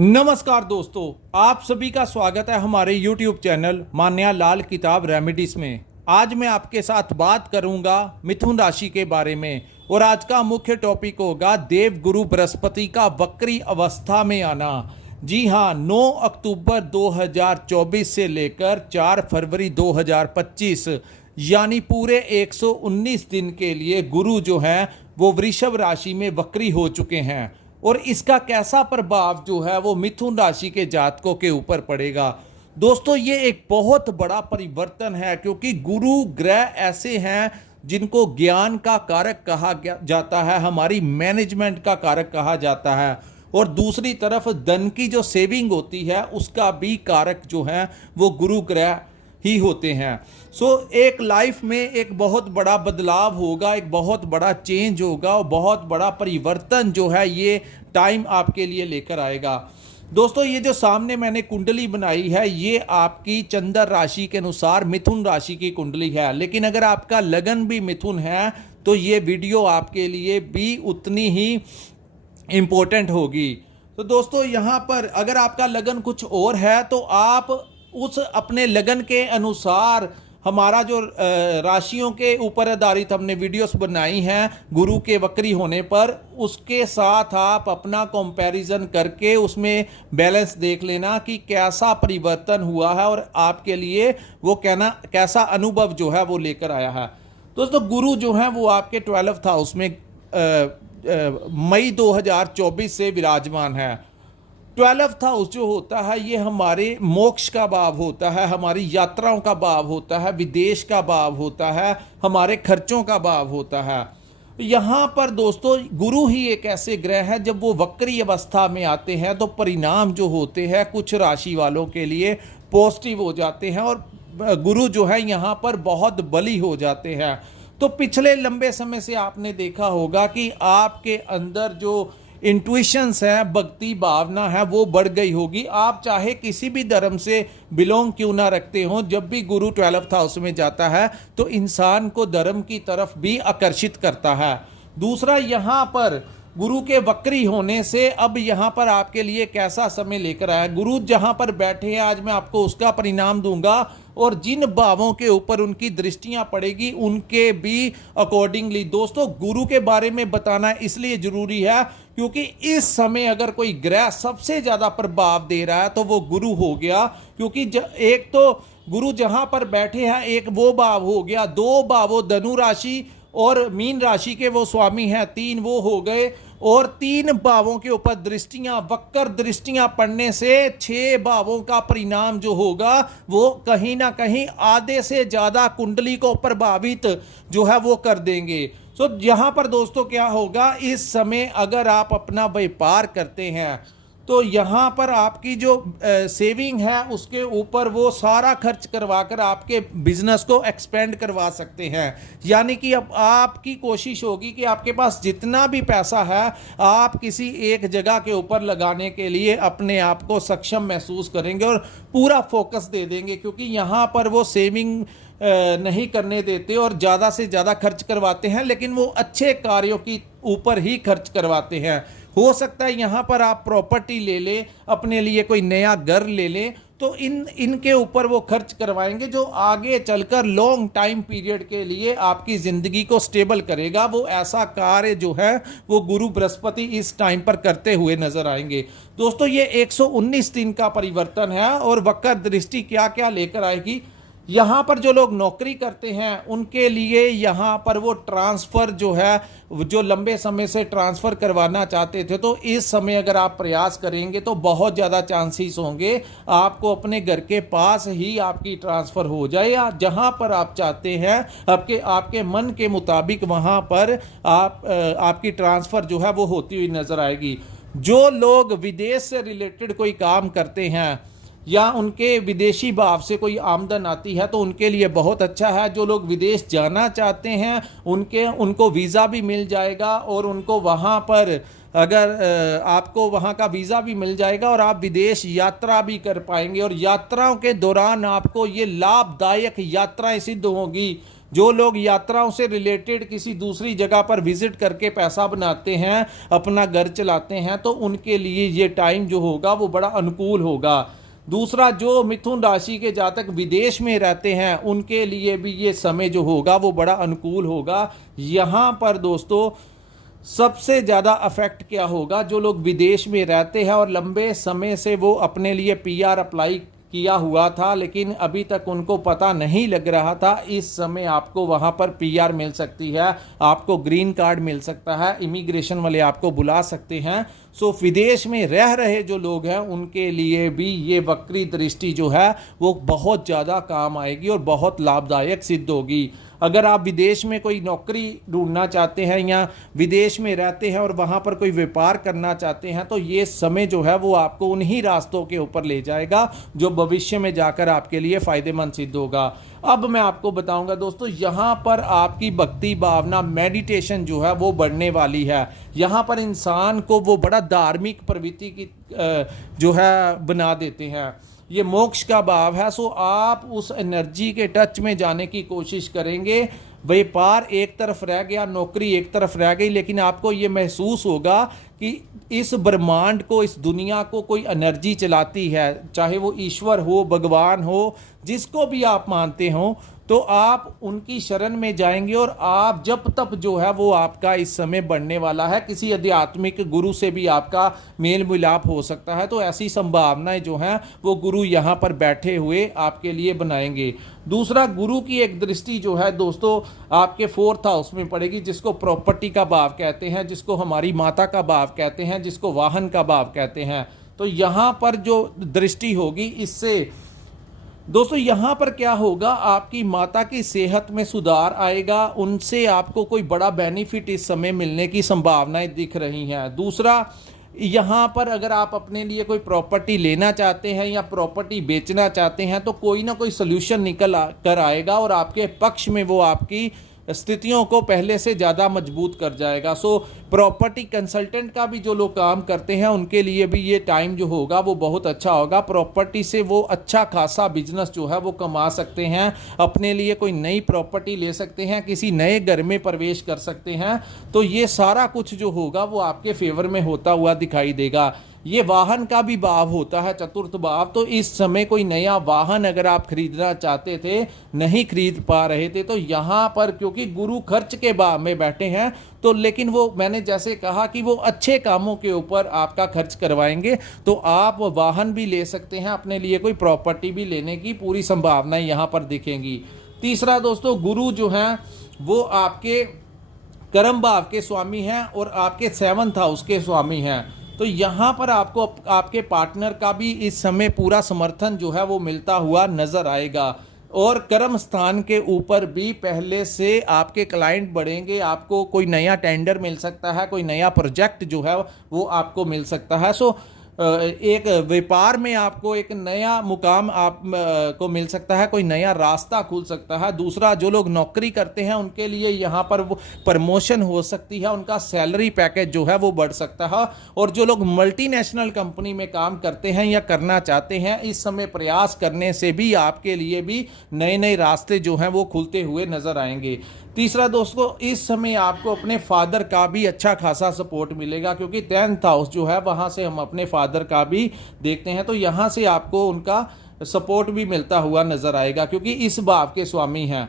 नमस्कार दोस्तों, आप सभी का स्वागत है हमारे YouTube चैनल मान्या लाल किताब रेमेडीज में। आज मैं आपके साथ बात करूंगा मिथुन राशि के बारे में और आज का मुख्य टॉपिक होगा देव गुरु बृहस्पति का वक्री अवस्था में आना। जी हाँ, 9 अक्टूबर 2024 से लेकर 4 फरवरी 2025 यानी पूरे 119 दिन के लिए गुरु जो हैं वो वृषभ राशि में वक्री हो चुके हैं और इसका कैसा प्रभाव जो है वो मिथुन राशि के जातकों के ऊपर पड़ेगा। दोस्तों, ये एक बहुत बड़ा परिवर्तन है क्योंकि गुरु ग्रह ऐसे हैं जिनको ज्ञान का कारक कहा जाता है, हमारी मैनेजमेंट का कारक कहा जाता है और दूसरी तरफ धन की जो सेविंग होती है उसका भी कारक जो है वो गुरु ग्रह ही होते हैं। एक लाइफ में एक बहुत बड़ा बदलाव होगा, एक बहुत बड़ा चेंज होगा और बहुत बड़ा परिवर्तन जो है ये टाइम आपके लिए लेकर आएगा। दोस्तों, ये जो सामने मैंने कुंडली बनाई है ये आपकी चंद्र राशि के अनुसार मिथुन राशि की कुंडली है, लेकिन अगर आपका लगन भी मिथुन है तो ये वीडियो आपके लिए भी उतनी ही इम्पोर्टेंट होगी। तो दोस्तों, यहाँ पर अगर आपका लगन कुछ और है तो आप उस अपने लगन के अनुसार हमारा जो राशियों के ऊपर आधारित हमने वीडियोस बनाई हैं गुरु के वक्री होने पर, उसके साथ आप अपना कंपैरिजन करके उसमें बैलेंस देख लेना कि कैसा परिवर्तन हुआ है और आपके लिए वो कैसा अनुभव जो है वो लेकर आया है। दोस्तों, गुरु जो है वो आपके 12th हाउस में मई 2024 से विराजमान है। 12th हाउस जो होता है ये हमारे मोक्ष का भाव होता है, हमारी यात्राओं का भाव होता है, विदेश का भाव होता है, हमारे खर्चों का भाव होता है। यहाँ पर दोस्तों गुरु ही एक ऐसे ग्रह है जब वो वक्री अवस्था में आते हैं तो परिणाम जो होते हैं कुछ राशि वालों के लिए पॉजिटिव हो जाते हैं और गुरु जो है यहाँ पर बहुत बली हो जाते हैं। तो पिछले लंबे समय से आपने देखा होगा कि आपके अंदर जो इंट्यूशंस है, भक्ति भावना है, वो बढ़ गई होगी। आप चाहे किसी भी धर्म से बिलोंग क्यों ना रखते हो, जब भी गुरु 12th हाउस में जाता है तो इंसान को धर्म की तरफ भी आकर्षित करता है। दूसरा, यहाँ पर गुरु के वक्री होने से अब यहाँ पर आपके लिए कैसा समय लेकर आया। गुरु जहाँ पर बैठे हैं आज मैं आपको उसका परिणाम दूंगा और जिन भावों के ऊपर उनकी दृष्टियां पड़ेगी उनके भी अकॉर्डिंगली। दोस्तों, गुरु के बारे में बताना इसलिए जरूरी है क्योंकि इस समय अगर कोई ग्रह सबसे ज़्यादा प्रभाव दे रहा है तो वो गुरु हो गया, क्योंकि एक तो गुरु जहाँ पर बैठे हैं एक वो भाव हो गया, 2 भाव धनु राशि और मीन राशि के वो स्वामी हैं, 3 वो हो गए और 3 भावों के ऊपर दृष्टियां, वक्र दृष्टियां पड़ने से 6 भावों का परिणाम जो होगा वो कहीं ना कहीं आधे से ज़्यादा कुंडली को प्रभावित जो है वो कर देंगे। यहाँ पर दोस्तों क्या होगा, इस समय अगर आप अपना व्यापार करते हैं तो यहाँ पर आपकी जो सेविंग है उसके ऊपर वो सारा खर्च करवाकर आपके बिजनेस को एक्सपेंड करवा सकते हैं। यानी कि अब आपकी कोशिश होगी कि आपके पास जितना भी पैसा है आप किसी एक जगह के ऊपर लगाने के लिए अपने आप को सक्षम महसूस करेंगे और पूरा फोकस दे देंगे, क्योंकि यहाँ पर वो सेविंग नहीं करने देते और ज़्यादा से ज़्यादा खर्च करवाते हैं, लेकिन वो अच्छे कार्यों की ऊपर ही खर्च करवाते हैं। हो सकता है यहाँ पर आप प्रॉपर्टी ले लें, अपने लिए कोई नया घर ले लें, तो इनके ऊपर वो खर्च करवाएंगे जो आगे चलकर लॉन्ग टाइम पीरियड के लिए आपकी ज़िंदगी को स्टेबल करेगा। वो ऐसा कार्य जो है वो गुरु बृहस्पति इस टाइम पर करते हुए नजर आएंगे। दोस्तों, ये 119 दिन का परिवर्तन है और वक्र दृष्टि क्या क्या लेकर आएगी। यहाँ पर जो लोग नौकरी करते हैं उनके लिए यहाँ पर वो ट्रांसफ़र जो है, जो लंबे समय से ट्रांसफ़र करवाना चाहते थे, तो इस समय अगर आप प्रयास करेंगे तो बहुत ज़्यादा चांसेस होंगे आपको अपने घर के पास ही आपकी ट्रांसफ़र हो जाए या जहाँ पर आप चाहते हैं आपके मन के मुताबिक वहाँ पर आपकी ट्रांसफ़र जो है वो होती हुई नज़र आएगी। जो लोग विदेश से रिलेटेड कोई काम करते हैं या उनके विदेशी भाव से कोई आमदन आती है तो उनके लिए बहुत अच्छा है। जो लोग विदेश जाना चाहते हैं उनको वीज़ा भी मिल जाएगा और उनको वहाँ पर अगर आपको वहाँ का वीज़ा भी मिल जाएगा और आप विदेश यात्रा भी कर पाएंगे और यात्राओं के दौरान आपको ये लाभदायक यात्राएं सिद्ध होंगी जो लोग यात्राओं से रिलेटेड किसी दूसरी जगह पर विजिट करके पैसा बनाते हैं, अपना घर चलाते हैं, तो उनके लिए ये टाइम जो होगा वो बड़ा अनुकूल होगा। दूसरा, जो मिथुन राशि के जातक विदेश में रहते हैं उनके लिए भी ये समय जो होगा वो बड़ा अनुकूल होगा। यहाँ पर दोस्तों सबसे ज़्यादा अफेक्ट क्या होगा, जो लोग विदेश में रहते हैं और लंबे समय से वो अपने लिए पीआर अप्लाई किया हुआ था लेकिन अभी तक उनको पता नहीं लग रहा था, इस समय आपको वहाँ पर पीआर मिल सकती है, आपको ग्रीन कार्ड मिल सकता है, इमिग्रेशन वाले आपको बुला सकते हैं। सो विदेश में रह रहे जो लोग हैं उनके लिए भी ये वक्री दृष्टि जो है वो बहुत ज़्यादा काम आएगी और बहुत लाभदायक सिद्ध होगी। अगर आप विदेश में कोई नौकरी ढूंढना चाहते हैं या विदेश में रहते हैं और वहाँ पर कोई व्यापार करना चाहते हैं तो ये समय जो है वो आपको उन्हीं रास्तों के ऊपर ले जाएगा जो भविष्य में जाकर आपके लिए फ़ायदेमंद सिद्ध होगा। अब मैं आपको बताऊंगा दोस्तों, यहाँ पर आपकी भक्ति भावना मेडिटेशन जो है वो बढ़ने वाली है। यहाँ पर इंसान को वो बड़ा धार्मिक प्रवृत्ति की जो है बना देते हैं। ये मोक्ष का भाव है। सो आप उस एनर्जी के टच में जाने की कोशिश करेंगे। व्यापार एक तरफ रह गया, नौकरी एक तरफ रह गई, लेकिन आपको ये महसूस होगा कि इस ब्रह्मांड को, इस दुनिया को कोई एनर्जी चलाती है, चाहे वो ईश्वर हो, भगवान हो, जिसको भी आप मानते हो, तो आप उनकी शरण में जाएंगे और आप जब तक जो है वो आपका इस समय बढ़ने वाला है। किसी आध्यात्मिक गुरु से भी आपका मेल मिलाप हो सकता है, तो ऐसी संभावनाएं जो हैं वो गुरु यहाँ पर बैठे हुए आपके लिए बनाएंगे। दूसरा, गुरु की एक दृष्टि जो है दोस्तों आपके 4th हाउस में पड़ेगी, जिसको प्रॉपर्टी का भाव कहते हैं, जिसको हमारी माता का भाव कहते हैं, जिसको वाहन का भाव कहते हैं। तो यहाँ पर जो दृष्टि होगी, इससे दोस्तों यहाँ पर क्या होगा, आपकी माता की सेहत में सुधार आएगा, उनसे आपको कोई बड़ा बेनिफिट इस समय मिलने की संभावनाएं दिख रही हैं। दूसरा, यहाँ पर अगर आप अपने लिए कोई प्रॉपर्टी लेना चाहते हैं या प्रॉपर्टी बेचना चाहते हैं तो कोई ना कोई सोल्यूशन निकल कर आएगा और आपके पक्ष में वो आपकी स्थितियों को पहले से ज़्यादा मजबूत कर जाएगा। सो प्रॉपर्टी कंसल्टेंट का भी जो लोग काम करते हैं उनके लिए भी ये टाइम जो होगा वो बहुत अच्छा होगा। प्रॉपर्टी से वो अच्छा खासा बिजनेस जो है वो कमा सकते हैं, अपने लिए कोई नई प्रॉपर्टी ले सकते हैं, किसी नए घर में प्रवेश कर सकते हैं। तो ये सारा कुछ जो होगा वो आपके फेवर में होता हुआ दिखाई देगा। ये वाहन का भी भाव होता है, 4th भाव। तो इस समय कोई नया वाहन अगर आप खरीदना चाहते थे, नहीं खरीद पा रहे थे, तो यहाँ पर क्योंकि गुरु खर्च के भाव में बैठे हैं, तो लेकिन वो मैंने जैसे कहा कि वो अच्छे कामों के ऊपर आपका खर्च करवाएंगे, तो आप वाहन भी ले सकते हैं, अपने लिए कोई प्रॉपर्टी भी लेने की पूरी संभावनाएं यहाँ पर दिखेंगी। तीसरा दोस्तों, गुरु जो हैं वो आपके कर्म भाव के स्वामी हैं और आपके 7th हाउस के स्वामी हैं। तो यहाँ पर आपको आपके पार्टनर का भी इस समय पूरा समर्थन जो है वो मिलता हुआ नजर आएगा और कर्म स्थान के ऊपर भी पहले से आपके क्लाइंट बढ़ेंगे, आपको कोई नया टेंडर मिल सकता है, कोई नया प्रोजेक्ट जो है वो आपको मिल सकता है। सो एक व्यापार में आपको एक नया मुकाम आप को मिल सकता है, कोई नया रास्ता खुल सकता है। दूसरा, जो लोग नौकरी करते हैं उनके लिए यहाँ पर वो प्रमोशन हो सकती है, उनका सैलरी पैकेज जो है वो बढ़ सकता है। और जो लोग मल्टीनेशनल कंपनी में काम करते हैं या करना चाहते हैं, इस समय प्रयास करने से भी आपके लिए भी नए नए रास्ते जो हैं वो खुलते हुए नजर आएंगे। तीसरा दोस्तों, इस समय आपको अपने फादर का भी अच्छा खासा सपोर्ट मिलेगा, क्योंकि 10th हाउस जो है वहाँ से हम अपने फादर का भी देखते हैं, तो यहाँ से आपको उनका सपोर्ट भी मिलता हुआ नजर आएगा क्योंकि इस भाव के स्वामी हैं।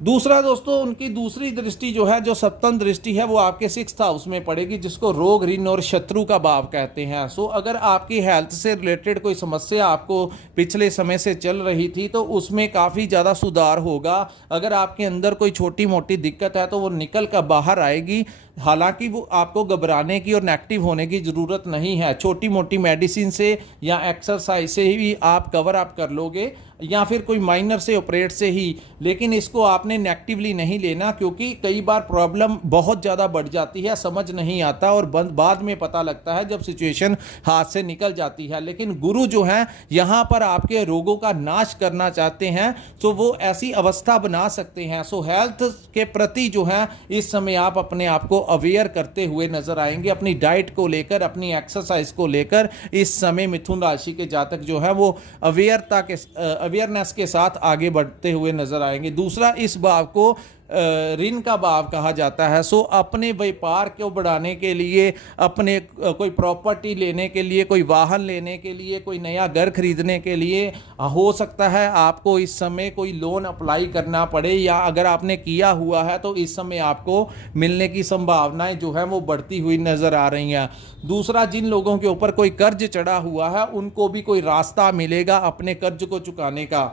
दूसरा दोस्तों, उनकी दूसरी दृष्टि जो है, जो 7th दृष्टि है, वो आपके 6th हाउस में पड़ेगी, जिसको रोग, ऋण और शत्रु का भाव कहते हैं। सो अगर आपकी हेल्थ से रिलेटेड कोई समस्या आपको पिछले समय से चल रही थी तो उसमें काफ़ी ज़्यादा सुधार होगा। अगर आपके अंदर कोई छोटी मोटी दिक्कत है तो वो निकल कर बाहर आएगी। हालांकि वो आपको घबराने की और नेगेटिव होने की ज़रूरत नहीं है। छोटी मोटी मेडिसिन से या एक्सरसाइज से ही आप कवर अप कर लोगे, या फिर कोई माइनर से ऑपरेट से ही, लेकिन इसको आपने नेगेटिवली नहीं लेना, क्योंकि कई बार प्रॉब्लम बहुत ज़्यादा बढ़ जाती है, समझ नहीं आता और बाद में पता लगता है जब सिचुएशन हाथ से निकल जाती है। लेकिन गुरु जो हैं यहाँ पर आपके रोगों का नाश करना चाहते हैं, तो वो ऐसी अवस्था बना सकते हैं। सो हेल्थ के प्रति जो है इस समय आप अपने आप को अवेयर करते हुए नजर आएंगे, अपनी डाइट को लेकर, अपनी एक्सरसाइज को लेकर। इस समय मिथुन राशि के जातक जो है वो अवेयरनेस के साथ आगे बढ़ते हुए नजर आएंगे। दूसरा, इस भाव को ऋण का भाव कहा जाता है। सो अपने व्यापार को बढ़ाने के लिए, अपने कोई प्रॉपर्टी लेने के लिए, कोई वाहन लेने के लिए, कोई नया घर खरीदने के लिए हो सकता है आपको इस समय कोई लोन अप्लाई करना पड़े, या अगर आपने किया हुआ है तो इस समय आपको मिलने की संभावनाएं जो है वो बढ़ती हुई नजर आ रही हैं। दूसरा, जिन लोगों के ऊपर कोई कर्ज चढ़ा हुआ है उनको भी कोई रास्ता मिलेगा अपने कर्ज को चुकाने का,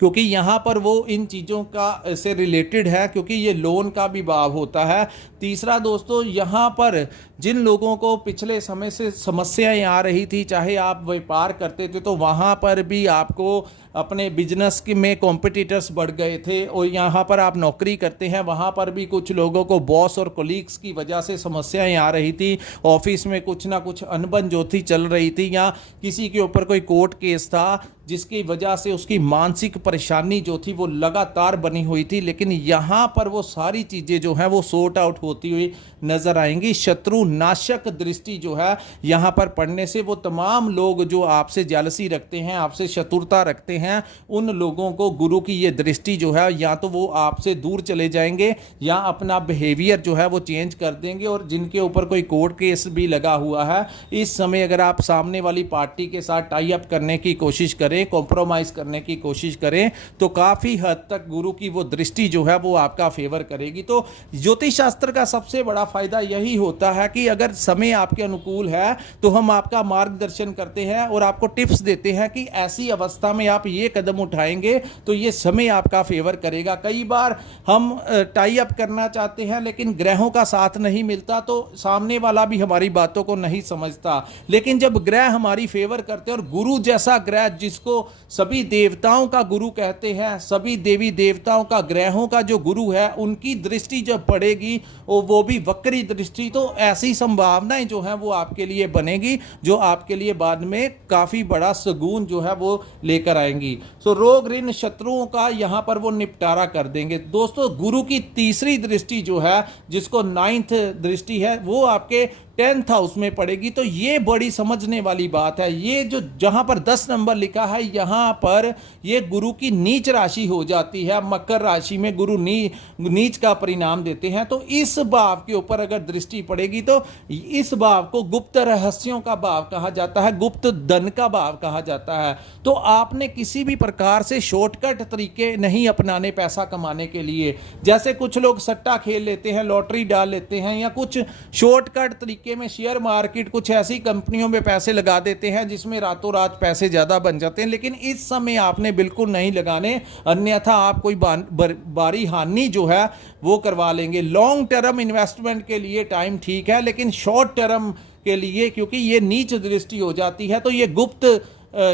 क्योंकि यहाँ पर वो इन चीज़ों का से रिलेटेड है, क्योंकि ये लोन का भी भाव होता है। तीसरा दोस्तों, यहाँ पर जिन लोगों को पिछले समय से समस्याएं आ रही थी, चाहे आप व्यापार करते थे तो वहाँ पर भी आपको अपने बिजनेस में कॉम्पिटिटर्स बढ़ गए थे, और यहाँ पर आप नौकरी करते हैं वहाँ पर भी कुछ लोगों को बॉस और कोलीग्स की वजह से समस्याएं आ रही थी। ऑफिस में कुछ ना कुछ अनबन जो थी चल रही थी, या किसी के ऊपर कोई कोर्ट केस था जिसकी वजह से उसकी मानसिक परेशानी जो थी वो लगातार बनी हुई थी। लेकिन यहाँ पर वो सारी चीज़ें जो हैं वो सॉर्ट आउट होती हुई नजर आएंगी। शत्रु नाशक दृष्टि जो है यहाँ पर पड़ने से वो तमाम लोग जो आपसे जेलसी रखते हैं, आपसे शत्रुता रखते हैं, उन लोगों को गुरु की ये दृष्टि जो है या तो वो आपसे दूर चले जाएंगे या अपना बिहेवियर जो है वो चेंज कर देंगे। और जिनके ऊपर कोई कोर्ट केस भी लगा हुआ है, इस समय अगर आप सामने वाली पार्टी के साथ टाई अप करने की कोशिश करें, कॉम्प्रोमाइज करने की कोशिश करें, तो काफी हद तक गुरु की वो दृष्टि जो है वो आपका फेवर करेगी। तो ज्योतिष शास्त्र का सबसे बड़ा फायदा यही होता है कि अगर समय आपके अनुकूल है तो हम आपका मार्गदर्शन करते हैं और आपको टिप्स देते हैं कि ऐसी अवस्था में आप ये कदम उठाएंगे तो ये समय आपका फेवर करेगा। कई बार हम टाई अप करना चाहते हैं लेकिन ग्रहों का साथ नहीं मिलता, तो सामने वाला भी हमारी बातों को नहीं समझता। लेकिन जब ग्रह हमारी फेवर करते हैं, और गुरु जैसा ग्रह जिसको सभी देवताओं का गुरु कहते हैं, सभी देवी देवताओं का ग्रहों का जो गुरु है, उनकी दृष्टि जब पड़ेगी और वो भी वक्री दृष्टि, तो ऐसी संभावनाएं जो है वो आपके लिए बनेगी जो आपके लिए बाद में काफी बड़ा सुकून जो है वो लेकर आएंगी। सो रोग ऋण शत्रुओं का यहाँ पर वो निपटारा कर देंगे। दोस्तों, गुरु की तीसरी दृष्टि जो है, जिसको 9th दृष्टि है, वो आपके 10th हाउस में पड़ेगी। तो ये बड़ी समझने वाली बात है। ये जो जहां पर 10 नंबर लिखा है, यहां पर ये गुरु की नीच राशि हो जाती है। मकर राशि में गुरु नीच का परिणाम देते हैं। तो इस भाव के ऊपर अगर दृष्टि पड़ेगी तो इस भाव को गुप्त रहस्यों का भाव कहा जाता है, गुप्त धन का भाव कहा जाता है। तो आपने किसी भी प्रकार से शॉर्टकट तरीके नहीं अपनाने पैसा कमाने के लिए। जैसे कुछ लोग सट्टा खेल लेते हैं, लॉटरी डाल लेते हैं, या कुछ शॉर्टकट तरीके में शेयर मार्केट, कुछ ऐसी कंपनियों में पैसे लगा देते हैं जिसमें रातों रात पैसे ज्यादा बन जाते हैं। लेकिन इस समय आपने बिल्कुल नहीं लगाने, अन्यथा आप कोई भारी हानि जो है वो करवा लेंगे। लॉन्ग टर्म इन्वेस्टमेंट के लिए टाइम ठीक है, लेकिन शॉर्ट टर्म के लिए, क्योंकि ये नीच दृष्टि हो जाती है, तो ये गुप्त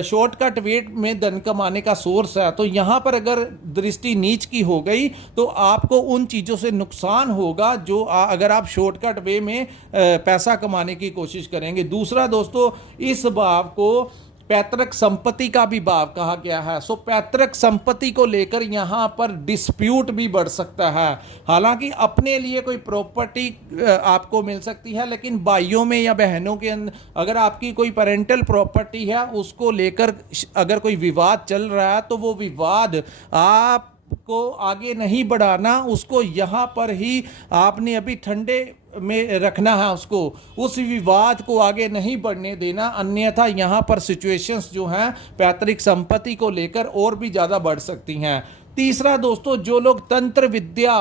शॉर्टकट वेट में धन कमाने का सोर्स है। तो यहां पर अगर दृष्टि नीच की हो गई तो आपको उन चीज़ों से नुकसान होगा जो अगर आप शॉर्टकट वे में पैसा कमाने की कोशिश करेंगे। दूसरा दोस्तों, इस भाव को पैतृक संपत्ति का भी भाव कहा गया है। सो पैतृक संपत्ति को लेकर यहाँ पर डिस्प्यूट भी बढ़ सकता है। हालांकि अपने लिए कोई प्रॉपर्टी आपको मिल सकती है, लेकिन भाइयों में या बहनों के अंदर अगर आपकी कोई पेरेंटल प्रॉपर्टी है, उसको लेकर अगर कोई विवाद चल रहा है, तो वो विवाद आप को आगे नहीं बढ़ाना, उसको यहाँ पर ही आपने अभी ठंडे में रखना है, उसको उस विवाद को आगे नहीं बढ़ने देना, अन्यथा यहाँ पर सिचुएशंस जो हैं पैतृक संपत्ति को लेकर और भी ज़्यादा बढ़ सकती हैं। तीसरा दोस्तों, जो लोग तंत्र विद्या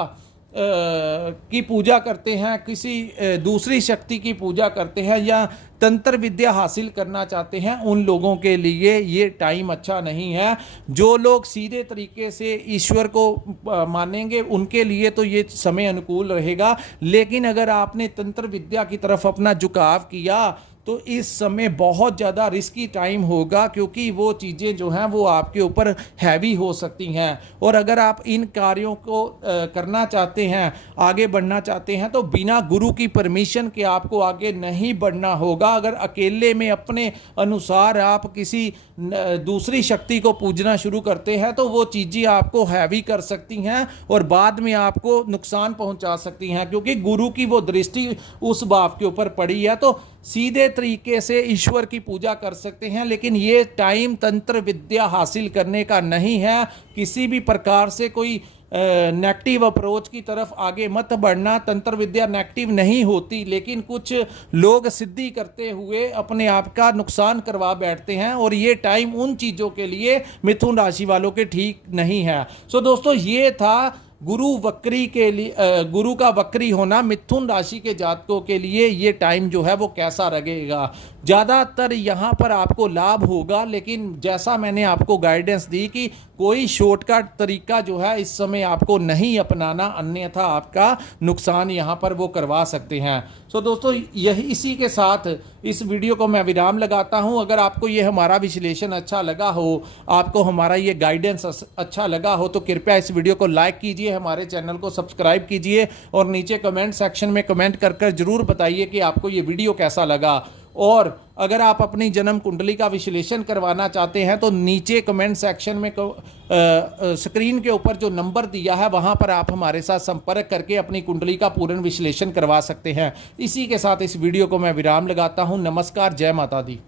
की पूजा करते हैं, किसी दूसरी शक्ति की पूजा करते हैं या तंत्र विद्या हासिल करना चाहते हैं, उन लोगों के लिए ये टाइम अच्छा नहीं है। जो लोग सीधे तरीके से ईश्वर को मानेंगे उनके लिए तो ये समय अनुकूल रहेगा। लेकिन अगर आपने तंत्र विद्या की तरफ अपना झुकाव किया तो इस समय बहुत ज़्यादा रिस्की टाइम होगा, क्योंकि वो चीज़ें जो हैं वो आपके ऊपर हैवी हो सकती हैं। और अगर आप इन कार्यों को करना चाहते हैं, आगे बढ़ना चाहते हैं, तो बिना गुरु की परमिशन के आपको आगे नहीं बढ़ना होगा। अगर अकेले में अपने अनुसार आप किसी दूसरी शक्ति को पूजना शुरू करते हैं तो वो चीज़ें आपको हैवी कर सकती हैं और बाद में आपको नुकसान पहुंचा सकती हैं, क्योंकि गुरु की वो दृष्टि उस भाव के ऊपर पड़ी है। तो सीधे तरीके से ईश्वर की पूजा कर सकते हैं, लेकिन ये टाइम तंत्र विद्या हासिल करने का नहीं है। किसी भी प्रकार से कोई नेगेटिव अप्रोच की तरफ आगे मत बढ़ना। तंत्र विद्या नेगेटिव नहीं होती, लेकिन कुछ लोग सिद्धि करते हुए अपने आप का नुकसान करवा बैठते हैं, और ये टाइम उन चीज़ों के लिए मिथुन राशि वालों के ठीक नहीं है। सो दोस्तों, ये था गुरु वक्री के लिए, गुरु का वक्री होना मिथुन राशि के जातकों के लिए ये टाइम जो है वो कैसा लगेगा। ज़्यादातर यहाँ पर आपको लाभ होगा, लेकिन जैसा मैंने आपको गाइडेंस दी कि कोई शॉर्टकट तरीका जो है इस समय आपको नहीं अपनाना, अन्यथा आपका नुकसान यहाँ पर वो करवा सकते हैं। सो दोस्तों, यही इसी के साथ इस वीडियो को मैं विराम लगाता हूँ। अगर आपको ये हमारा विश्लेषण अच्छा लगा हो, आपको हमारा ये गाइडेंस अच्छा लगा हो, तो कृपया इस वीडियो को लाइक कीजिए, हमारे चैनल को सब्सक्राइब कीजिए और नीचे कमेंट सेक्शन में कमेंट कर जरूर बताइए कि आपको ये वीडियो कैसा लगा। और अगर आप अपनी जन्म कुंडली का विश्लेषण करवाना चाहते हैं तो नीचे कमेंट सेक्शन में स्क्रीन के ऊपर जो नंबर दिया है वहां पर आप हमारे साथ संपर्क करके अपनी कुंडली का पूर्ण विश्लेषण करवा सकते हैं। इसी के साथ इस वीडियो को मैं विराम लगाता हूं। नमस्कार, जय माता दी।